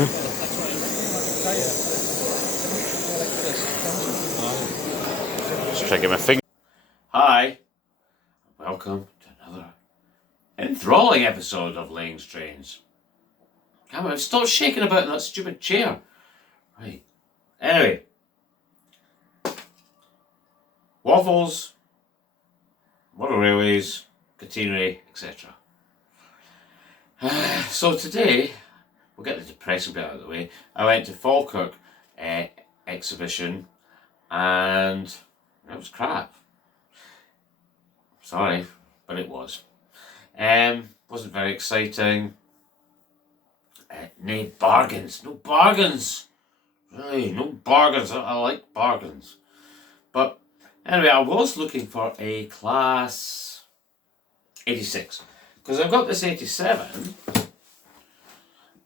Just try to get my finger. Hi, welcome to another enthralling episode of Laying Strains. Come on, stop shaking about in that stupid chair. Right. Anyway, waffles, motor railways, catenary, etc. So today, we'll get the depressing bit out of the way. I went to Falkirk exhibition and it was crap. Sorry, but it was. Wasn't very exciting. No bargains. Really, no bargains. I like bargains. But anyway, I was looking for a class 86. Because I've got this 87.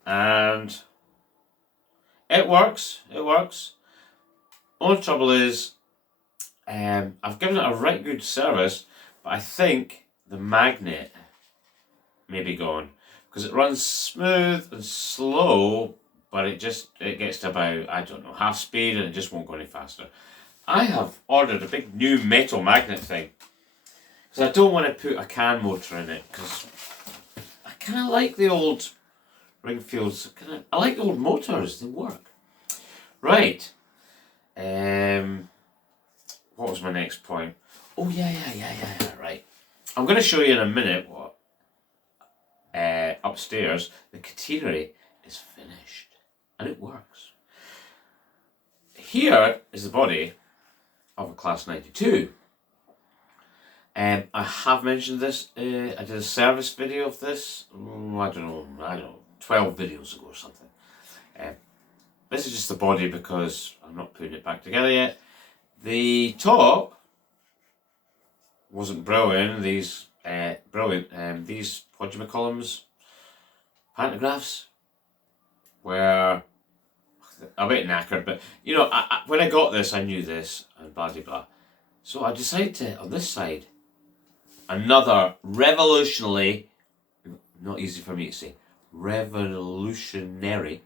And it works. Only trouble is, I've given it a right good service, but I think the magnet may be gone. Because it runs smooth and slow, but it gets to about, I don't know, half speed and it just won't go any faster. I have ordered a big new metal magnet thing. Because I don't want to put a can motor in it, because I kind of like the old Ringfields. I like the old motors, they work. Right. What was my next point? Oh, yeah, right. I'm going to show you in a minute what upstairs, the catenary is finished and it works. Here is the body of a class 92. I have mentioned this. I did a service video of this. I don't know, 12 videos ago or something. This is just the body because I'm not putting it back together yet. The top wasn't brilliant. These whatchamacallums, pantographs, were a bit knackered. But you know, when I got this, I knew this and blah blah blah. So I decided to, on this side, another revolutionary, not easy for me to say, revolutionary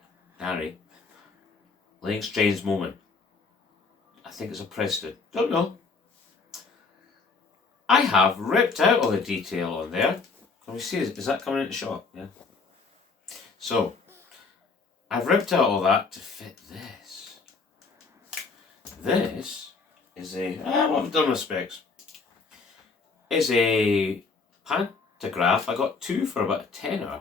laying strains moment. I think it's a precedent. Don't know. I have ripped out all the detail on there. Can we see? Is that coming into shot? Yeah. So, I've ripped out all that to fit this. This is a, what I've done with specs, is a pantograph. I got two for about a tenner.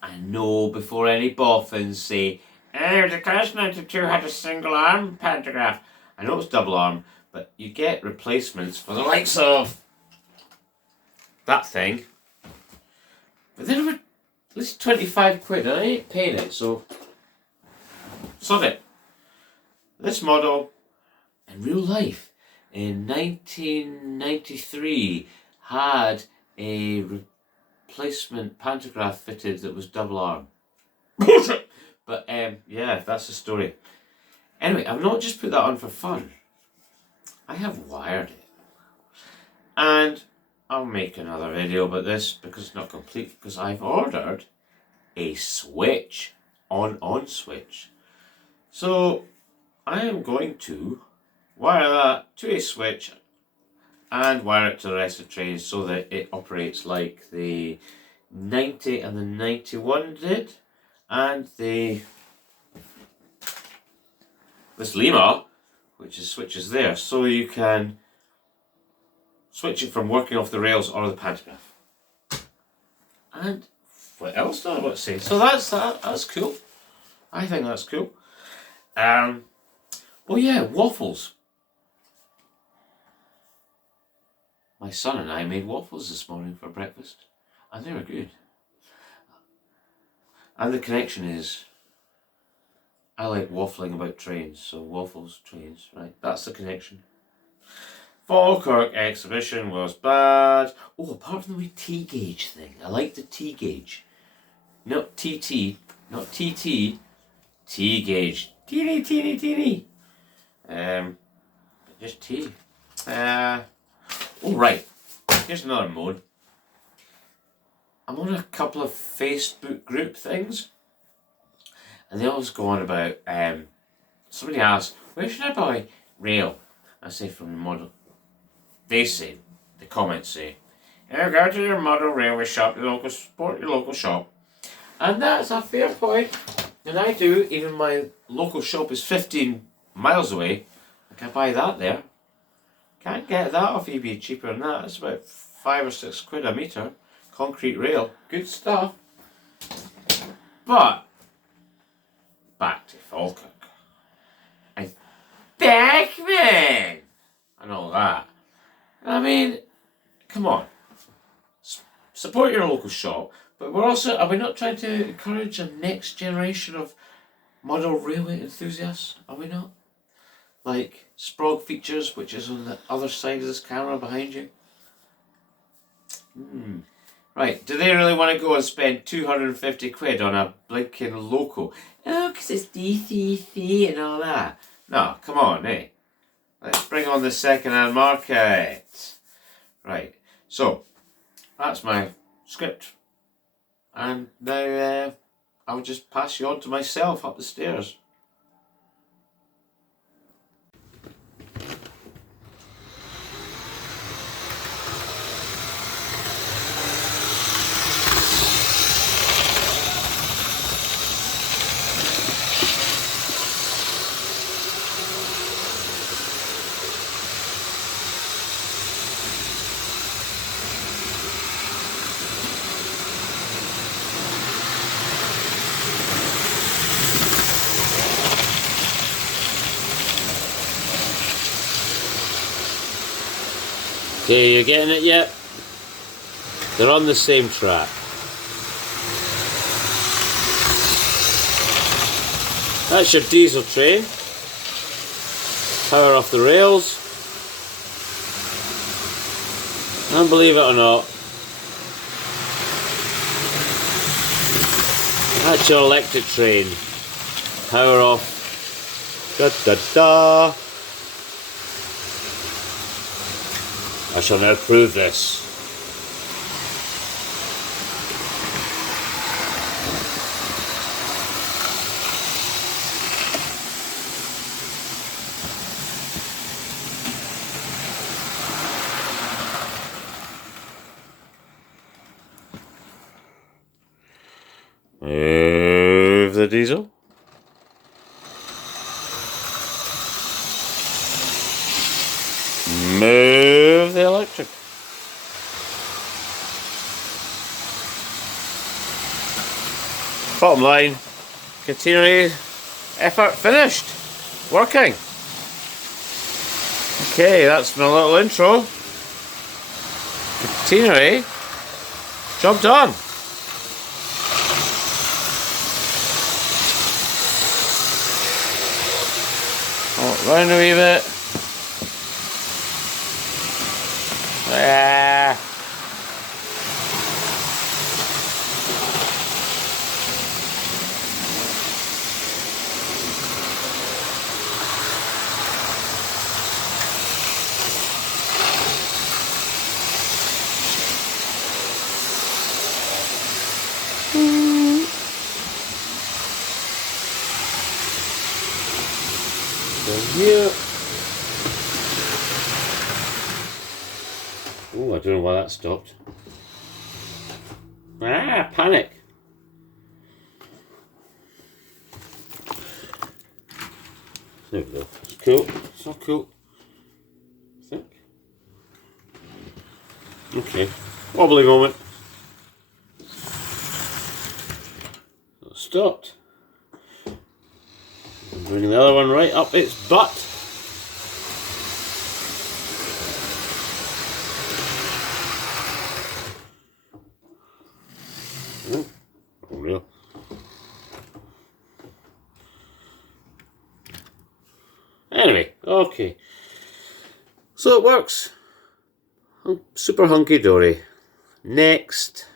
I know before any boffins say, oh, the class 92 had a single arm pantograph. I know it's double arm, but you get replacements for the likes of that thing. But they're at least 25 quid and I ain't paying it, so sod it. This model, in real life, in 1993, had a replacement pantograph fitted that was double arm. But yeah, that's the story. Anyway, I've not just put that on for fun. I have wired it. And I'll make another video about this because it's not complete, because I've ordered a switch, on switch. So I am going to wire that to a switch and wire it to the rest of the trains so that it operates like the 90 and the 91 did, and this Lima, which is switches there, so you can switch it from working off the rails or the pantograph. And what else do I want to say? So that's that. That's cool. I think that's cool. Oh yeah, waffles. My son and I made waffles this morning for breakfast, and they were good. And the connection is, I like waffling about trains, so waffles, trains, right? That's the connection. Falkirk exhibition was bad. Oh, apart from the wee T-gauge thing. I like the T-gauge. Not TT, not TT. T-gauge. Teeny. Just T. Oh, right. Here's another mode. I'm on a couple of Facebook group things, and they always go on about, somebody asks, where should I buy rail? I say from the model. They say, the comments say, go to your model railway shop, support your local shop. And that's a fair point. And I do, even my local shop is 15 miles away. I can buy that there. Can't get that off eBay cheaper than that. It's about £5 or £6 a metre. Concrete rail. Good stuff. But, back to Falkirk. And Beckman! And all that. I mean, come on. Support your local shop. But are we not trying to encourage a next generation of model railway enthusiasts? Are we not? Like Sprague Features, which is on the other side of this camera behind you. Right, do they really want to go and spend £250 on a blinking loco? Oh, because it's DCC and all that. No, come on, eh? Let's bring on the second-hand market. Right, so that's my script. And now I'll just pass you on to myself up the stairs. Okay, you getting it yet? They're on the same track. That's your diesel train. Power off the rails. And believe it or not, that's your electric train. Power off. Da da da. I shall now prove this. Move the diesel. Move the electric. Bottom line, catenary effort finished. Working. Okay, that's my little intro. Catenary, job done. Oh, round a wee bit. Ah. Here. Oh, I don't know why that stopped. Ah, panic. There we go. It's cool. It's not cool. I think. Okay. Wobbly moment. So it stopped. I'm bringing the other one right up its butt. Unreal. Anyway, okay. So it works. Super hunky dory. Next.